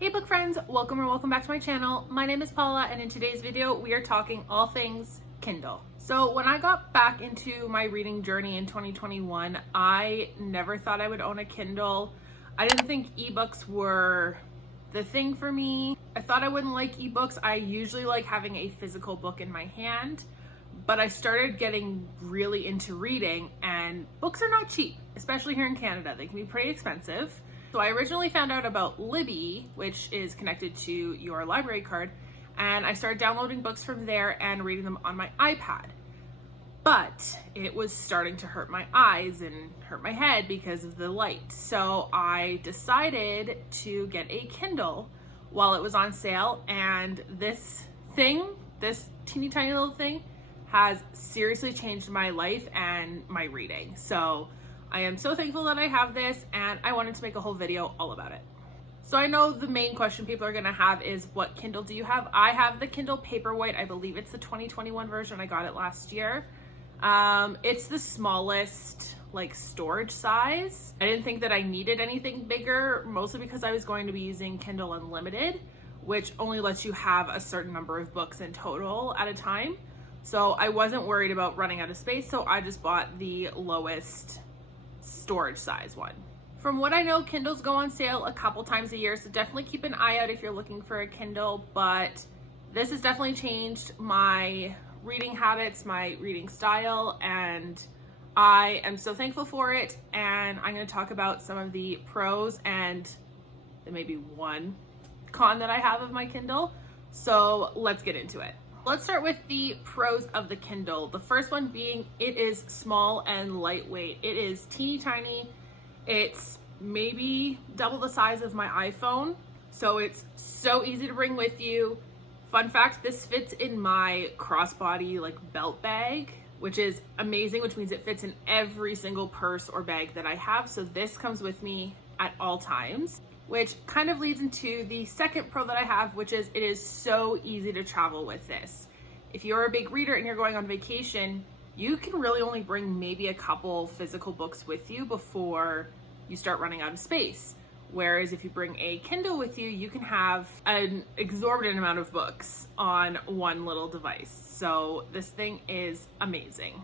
Hey book friends, welcome back to my channel. My name is Paula and in today's video we are talking all things Kindle. So when I got back into my reading journey in 2021, I never thought I would own a Kindle. I didn't think ebooks were the thing for me. I thought I wouldn't like ebooks. I usually like having a physical book in my hand, but I started getting really into reading and books are not cheap, especially here in Canada. They can be pretty expensive. So I originally found out about Libby, which is connected to your library card, and I started downloading books from there and reading them on my iPad. But it was starting to hurt my eyes and hurt my head because of the light. So I decided to get a Kindle while it was on sale, and this teeny tiny little thing, has seriously changed my life and my reading. So I am so thankful that I have this, and I wanted to make a whole video all about it. So I know the main question people are gonna have is, what Kindle do you have? I have the Kindle Paperwhite. I believe it's the 2021 version. I got it last year. It's the smallest storage size. I didn't think that I needed anything bigger, mostly because I was going to be using Kindle Unlimited, which only lets you have a certain number of books in total at a time. So I wasn't worried about running out of space, so I just bought the lowest storage size one. From what I know, Kindles go on sale a couple times a year, so definitely keep an eye out if you're looking for a Kindle. But this has definitely changed my reading habits, my reading style, and I am so thankful for it. And I'm going to talk about some of the pros and maybe one con that I have of my Kindle. So let's get into it. Let's start with the pros of the Kindle. The first one being it is small and lightweight. It is teeny tiny. It's maybe double the size of my iPhone. So it's so easy to bring with you. Fun fact, this fits in my crossbody belt bag, which is amazing, which means it fits in every single purse or bag that I have. So this comes with me at all times, which kind of leads into the second pro that I have, which is it is so easy to travel with this. If you're a big reader and you're going on vacation, you can really only bring maybe a couple physical books with you before you start running out of space. Whereas if you bring a Kindle with you, you can have an exorbitant amount of books on one little device. So this thing is amazing.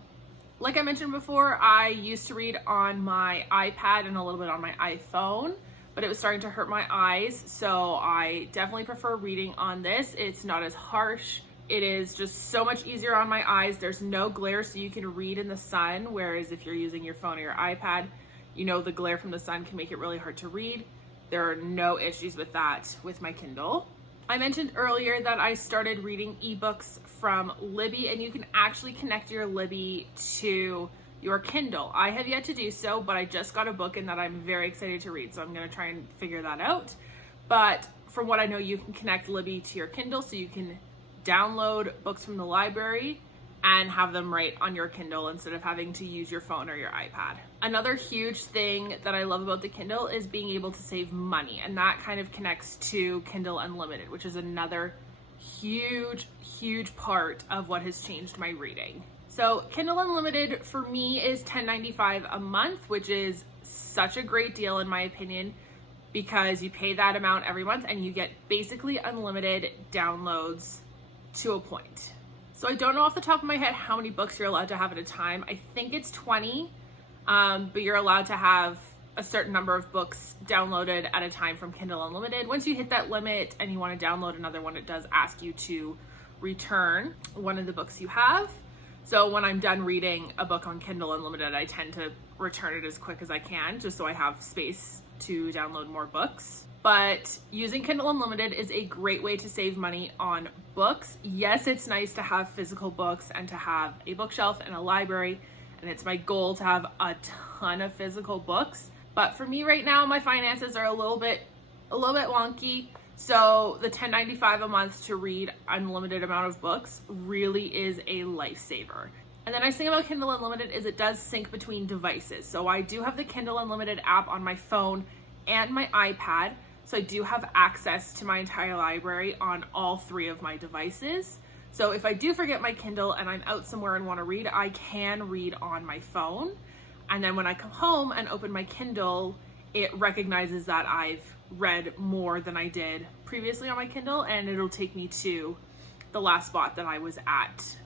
Like I mentioned before, I used to read on my iPad and a little bit on my iPhone, but it was starting to hurt my eyes, so I definitely prefer reading on this. It's not as harsh. It is just so much easier on my eyes. There's no glare, so you can read in the sun, whereas if you're using your phone or your iPad, you know the glare from the sun can make it really hard to read. There are no issues with that with my Kindle. I mentioned earlier that I started reading ebooks from Libby, and you can actually connect your Libby to your Kindle. I have yet to do so, but I just got a book in that I'm very excited to read, so I'm going to try and figure that out. But from what I know, you can connect Libby to your Kindle, so you can download books from the library and have them right on your Kindle instead of having to use your phone or your iPad. Another huge thing that I love about the Kindle is being able to save money, and that kind of connects to Kindle Unlimited, which is another huge part of what has changed my reading. So Kindle Unlimited for me is $10.95 a month, which is such a great deal in my opinion, because you pay that amount every month and you get basically unlimited downloads to a point. So I don't know off the top of my head how many books you're allowed to have at a time. I think it's 20, but you're allowed to have a certain number of books downloaded at a time from Kindle Unlimited. Once you hit that limit and you want to download another one, it does ask you to return one of the books you have. So when I'm done reading a book on Kindle Unlimited, I tend to return it as quick as I can, just so I have space to download more books. But using Kindle Unlimited is a great way to save money on books. Yes, it's nice to have physical books and to have a bookshelf and a library, and it's my goal to have a ton of physical books. But for me right now, my finances are a little bit wonky. So the $10.95 a month to read unlimited amount of books really is a lifesaver. And the nice thing about Kindle Unlimited is it does sync between devices. So I do have the Kindle Unlimited app on my phone and my iPad. So I do have access to my entire library on all three of my devices. So if I do forget my Kindle and I'm out somewhere and want to read, I can read on my phone. And then when I come home and open my Kindle, it recognizes that I've read more than I did previously on my Kindle, and it'll take me to the last spot that I was at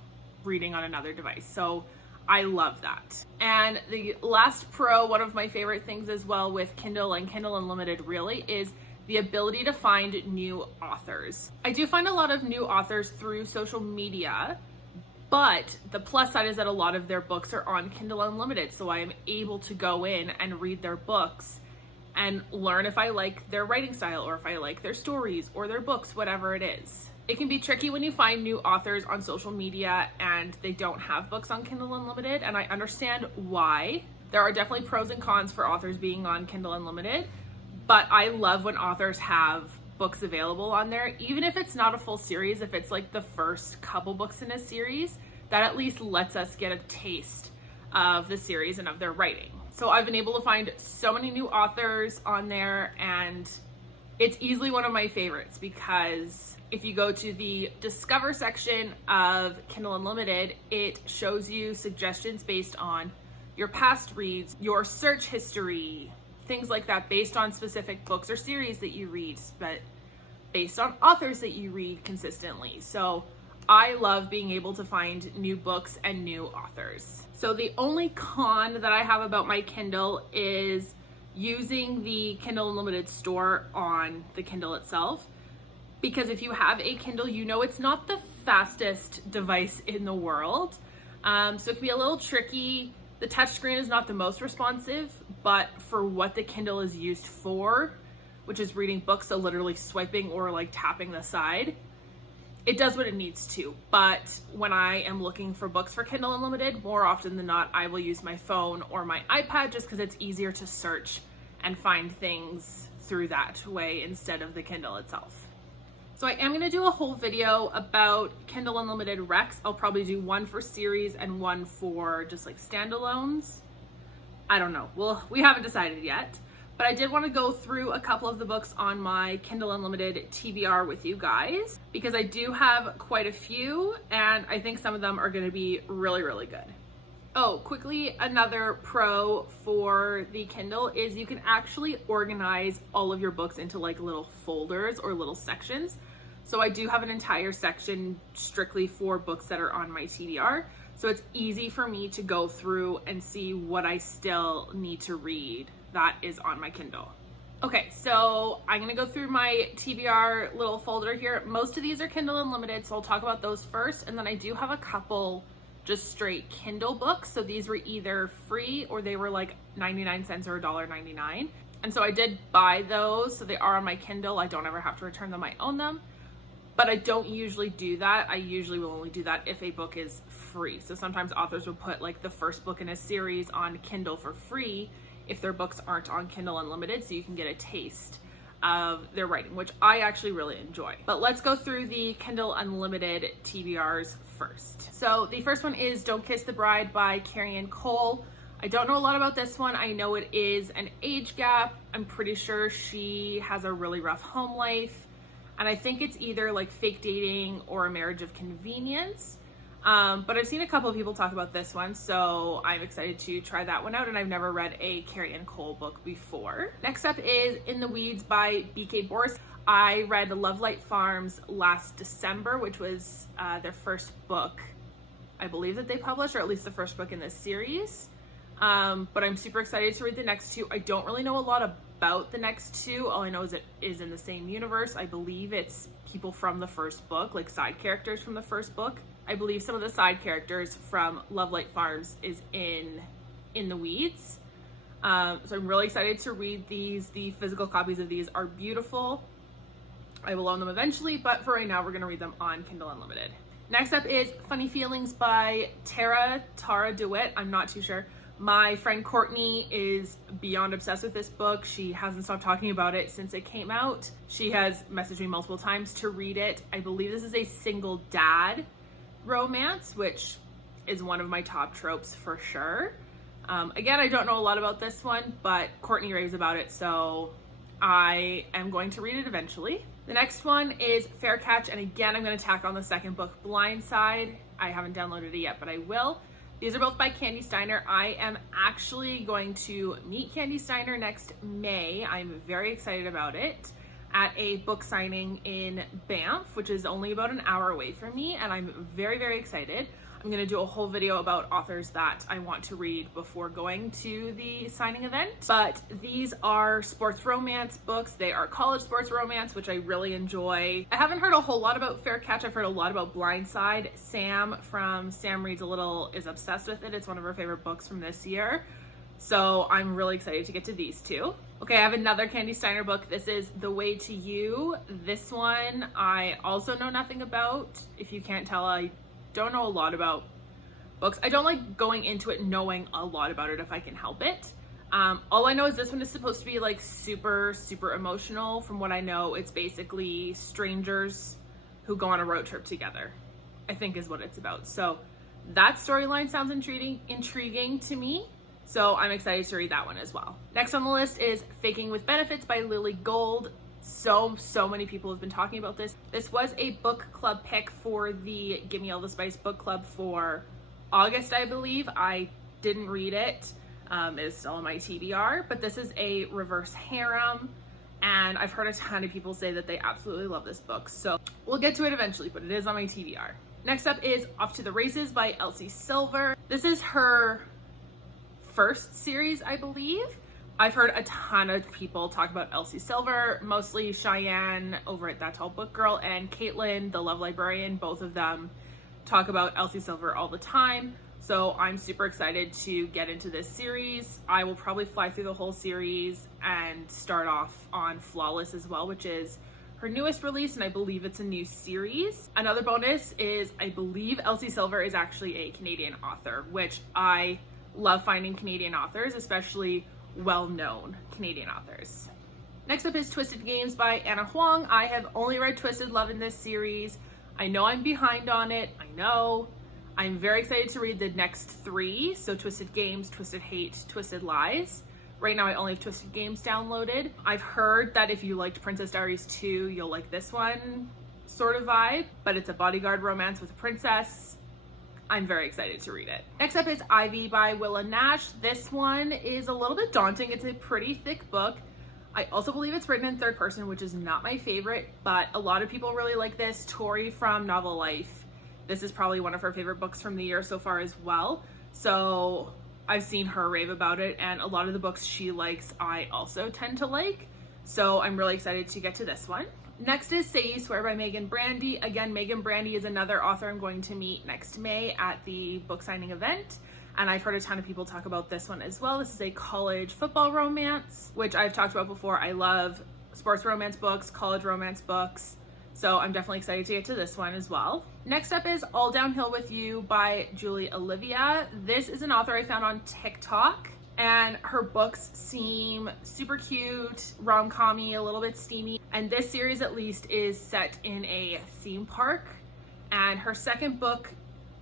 reading on another device. So I love that. And the last pro, one of my favorite things as well with Kindle and Kindle Unlimited really, is the ability to find new authors. I do find a lot of new authors through social media, but the plus side is that a lot of their books are on Kindle Unlimited, so I am able to go in and read their books and learn if I like their writing style or if I like their stories or their books, whatever it is. It can be tricky when you find new authors on social media and they don't have books on Kindle Unlimited, and I understand why. There are definitely pros and cons for authors being on Kindle Unlimited, but I love when authors have books available on there, even if it's not a full series, if it's like the first couple books in a series, that at least lets us get a taste of the series and of their writing. So I've been able to find so many new authors on there, and it's easily one of my favorites because if you go to the Discover section of Kindle Unlimited, it shows you suggestions based on your past reads, your search history, things like that, based on specific books or series that you read, but based on authors that you read consistently. So I love being able to find new books and new authors. So the only con that I have about my Kindle is using the Kindle Unlimited store on the Kindle itself. Because if you have a Kindle, you know it's not the fastest device in the world. So it can be a little tricky. The touchscreen is not the most responsive, but for what the Kindle is used for, which is reading books, so literally swiping or like tapping the side, it does what it needs to. But when I am looking for books for Kindle Unlimited, more often than not, I will use my phone or my iPad just because it's easier to search and find things through that way instead of the Kindle itself. So I am going to do a whole video about Kindle Unlimited Recs. I'll probably do one for series and one for just like standalones. I don't know. Well, we haven't decided yet. But I did want to go through a couple of the books on my Kindle Unlimited TBR with you guys because I do have quite a few and I think some of them are going to be really, really good. Oh, quickly, another pro for the Kindle is you can actually organize all of your books into like little folders or little sections. So I do have an entire section strictly for books that are on my TBR. So it's easy for me to go through and see what I still need to read that is on my Kindle. Okay, so I'm gonna go through my TBR little folder here. Most of these are Kindle Unlimited, so I'll talk about those first. And then I do have a couple just straight Kindle books. So these were either free or they were like 99 cents or $1.99. And so I did buy those. So they are on my Kindle. I don't ever have to return them. I own them. But I don't usually do that. I usually will only do that if a book is free. So sometimes authors will put like the first book in a series on Kindle for free if their books aren't on Kindle Unlimited, so you can get a taste of their writing, which I actually really enjoy. But let's go through the Kindle Unlimited TBRs first. So the first one is Don't Kiss the Bride by Carrie Ann Cole. I don't know a lot about this one. I know it is an age gap. I'm pretty sure she has a really rough home life. And I think it's either like fake dating or a marriage of convenience. But I've seen a couple of people talk about this one, so I'm excited to try that one out, and I've never read a Carrie Ann Cole book before. Next up is In the Weeds by B.K. Boris. I read Love Light Farms last December, which was their first book, I believe, that they published, or at least the first book in this series. But I'm super excited to read the next two. I don't really know a lot about the next two. All I know is it is in the same universe. I believe it's people from the first book, like side characters from the first book. I believe some of the side characters from Love Light Farms is in the Weeds. So I'm really excited to read these. The physical copies of these are beautiful. I will own them eventually, but for right now, we're going to read them on Kindle Unlimited. Next up is Funny Feelings by Tara DeWitt. I'm not too sure. My friend Courtney is beyond obsessed with this book. She hasn't stopped talking about it since it came out. She has messaged me multiple times to read it. I believe this is a single dad romance, which is one of my top tropes for sure. Again, I don't know a lot about this one, but Courtney raves about it, so I am going to read it eventually. The next one is Fair Catch, and again, I'm going to tack on the second book, Blindside. I haven't downloaded it yet, but I will. These are both by Candy Steiner. I am actually going to meet Candy Steiner next May. I'm very excited about it, at a book signing in Banff, which is only about an hour away from me, and I'm very, very excited. I'm going to do a whole video about authors that I want to read before going to the signing event. But these are sports romance books. They are college sports romance, which I really enjoy. I haven't heard a whole lot about Fair Catch. I've heard a lot about Blindside. Sam from Sam Reads a Little is obsessed with it. It's one of her favorite books from this year. So I'm really excited to get to these two. Okay, I have another Candy Steiner book. This is The Way to You. This one I also know nothing about. If you can't tell, I don't know a lot about books. I don't like going into it knowing a lot about it if I can help it. All I know is this one is supposed to be like super, super emotional. From what I know, it's basically strangers who go on a road trip together, I think is what it's about. So that storyline sounds intriguing to me. So I'm excited to read that one as well. Next on the list is Faking with Benefits by Lily Gold. So many people have been talking about this. This was a book club pick for the Give Me All the Spice book club for August, I believe. I didn't read it. It's still on my TBR, but this is a reverse harem, and I've heard a ton of people say that they absolutely love this book. So we'll get to it eventually, but it is on my TBR. Next up is Off to the Races by Elsie Silver. This is her first series, I believe. I've heard a ton of people talk about Elsie Silver, mostly Cheyenne over at That Tall Book Girl and Caitlin, the Love Librarian. Both of them talk about Elsie Silver all the time. So I'm super excited to get into this series. I will probably fly through the whole series and start off on Flawless as well, which is her newest release, and I believe it's a new series. Another bonus is I believe Elsie Silver is actually a Canadian author, which I love finding Canadian authors, especially well-known Canadian authors. Next up is Twisted Games by Anna Huang. I have only read Twisted Love in this series. I know I'm behind on it. I know. I'm very excited to read the next three. So Twisted Games, Twisted Hate, Twisted Lies. Right now I only have Twisted Games downloaded. I've heard that if you liked Princess Diaries 2, you'll like this one sort of vibe, but it's a bodyguard romance with a princess. I'm very excited to read it. Next up is Ivy by Willa Nash. This one is a little bit daunting. It's a pretty thick book. I also believe it's written in third person, which is not my favorite, but a lot of people really like this. Tori from Novel Life. This is probably one of her favorite books from the year so far as well. So I've seen her rave about it, and a lot of the books she likes, I also tend to like. So I'm really excited to get to this one. Next is Say You Swear by Megan Brandy. Again, Megan Brandy is another author I'm going to meet next May at the book signing event. And I've heard a ton of people talk about this one as well. This is a college football romance, which I've talked about before. I love sports romance books, college romance books. So I'm definitely excited to get to this one as well. Next up is All Downhill With You by Julie Olivia. This is an author I found on TikTok, and her books seem super cute, rom-com-y, a little bit steamy. And this series at least is set in a theme park. And her second book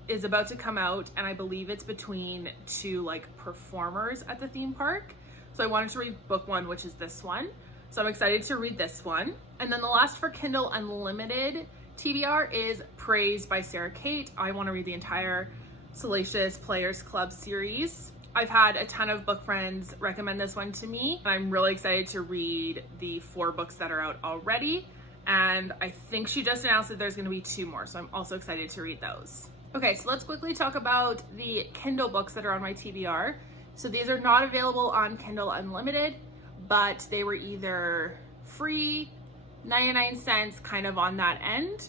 is about to come out, and I believe it's between two like performers at the theme park. So I wanted to read book one, which is this one. So I'm excited to read this one. And then the last for Kindle Unlimited TBR is Praise by Sarah Kate. I want to read the entire Salacious Players Club series. I've had a ton of book friends recommend this one to me, and I'm really excited to read the 4 books that are out already. And I think she just announced that there's going to be 2 more, so I'm also excited to read those. Okay, so let's quickly talk about the Kindle books that are on my TBR. So these are not available on Kindle Unlimited, but they were either free, 99 cents, kind of on that end.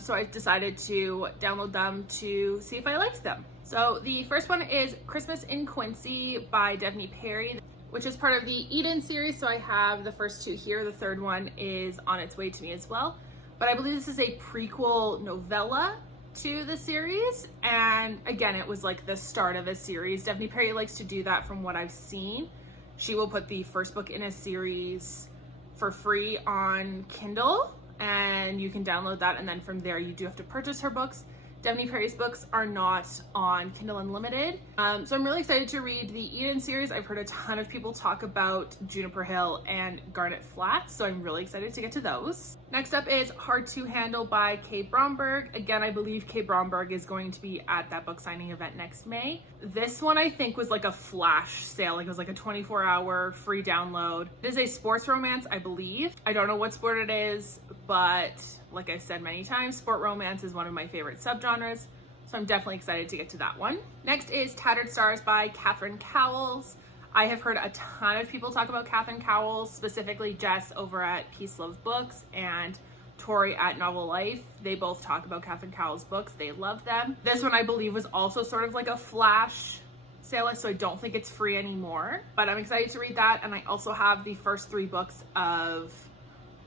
So I decided to download them to see if I liked them. So the first one is Christmas in Quincy by Devney Perry, which is part of the Eden series. So I have the first 2 here. The third one is on its way to me as well. But I believe this is a prequel novella to the series. And again, it was like the start of a series. Devney Perry likes to do that from what I've seen. She will put the first book in a series for free on Kindle, and you can download that, and then from there you do have to purchase her books Devney Perry's books are not on Kindle Unlimited. So I'm really excited to read the Eden series. I've heard a ton of people talk about Juniper Hill and Garnet Flats, so I'm really excited to get to those. Next up is Hard to Handle by Kay Bromberg. Again, I believe Kay Bromberg is going to be at that book signing event next May. This one I think was like a flash sale, like it was like a 24-hour free download. It is a sports romance, I believe. I don't know what sport it is, but like I said many times, sport romance is one of my favorite subgenres, so I'm definitely excited to get to that one. Next is Tattered Stars by Catherine Cowles. I have heard a ton of people talk about Catherine Cowles, specifically Jess over at Peace Love Books and Tori at Novel Life. They both talk about Catherine Cowles' books. They love them. This one I believe was also sort of like a flash sale, so I don't think it's free anymore, but I'm excited to read that. And I also have the first 3 books of,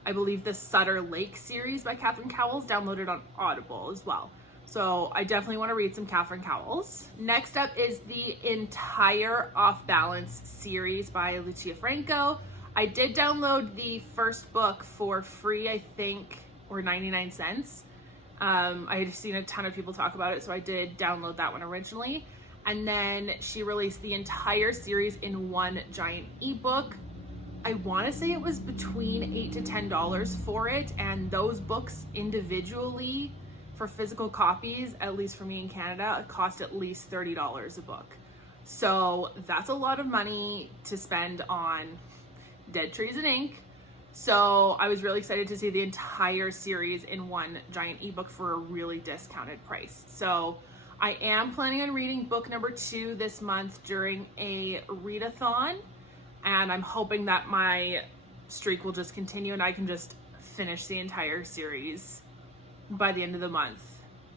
I believe, the Sutter Lake series by Catherine Cowles downloaded on Audible as well. So I definitely want to read some Catherine Cowles. Next up is the entire Off Balance series by Lucia Franco. I did download the first book for free, I think, or 99 cents. I had seen a ton of people talk about it, so I did download that one originally. And then she released the entire series in one giant ebook. I want to say it was between $8 to $10 for it, and those books individually for physical copies, at least for me in Canada, cost at least $30 a book. So that's a lot of money to spend on Dead Trees and Ink. So I was really excited to see the entire series in one giant ebook for a really discounted price. So I am planning on reading book number 2 this month during a readathon, and I'm hoping that my streak will just continue and I can just finish the entire series by the end of the month.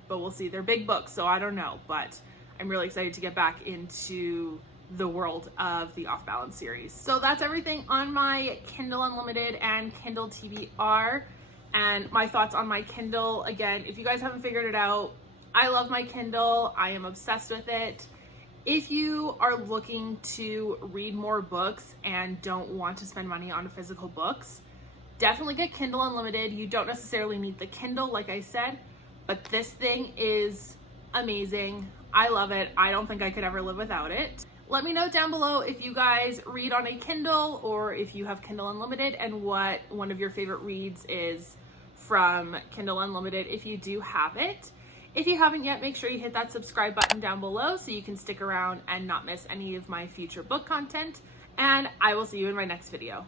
But we'll see. They're big books, so I don't know, but I'm really excited to get back into the world of the Off Balance series. So that's everything on my Kindle Unlimited and Kindle TBR, and my thoughts on my Kindle. Again, if you guys haven't figured it out, I love my Kindle. I am obsessed with it. If you are looking to read more books and don't want to spend money on physical books, definitely get Kindle Unlimited. You don't necessarily need the Kindle, like I said, but this thing is amazing. I love it. I don't think I could ever live without it. Let me know down below if you guys read on a Kindle or if you have Kindle Unlimited, and what one of your favorite reads is from Kindle Unlimited if you do have it. If you haven't yet, make sure you hit that subscribe button down below so you can stick around and not miss any of my future book content. And I will see you in my next video.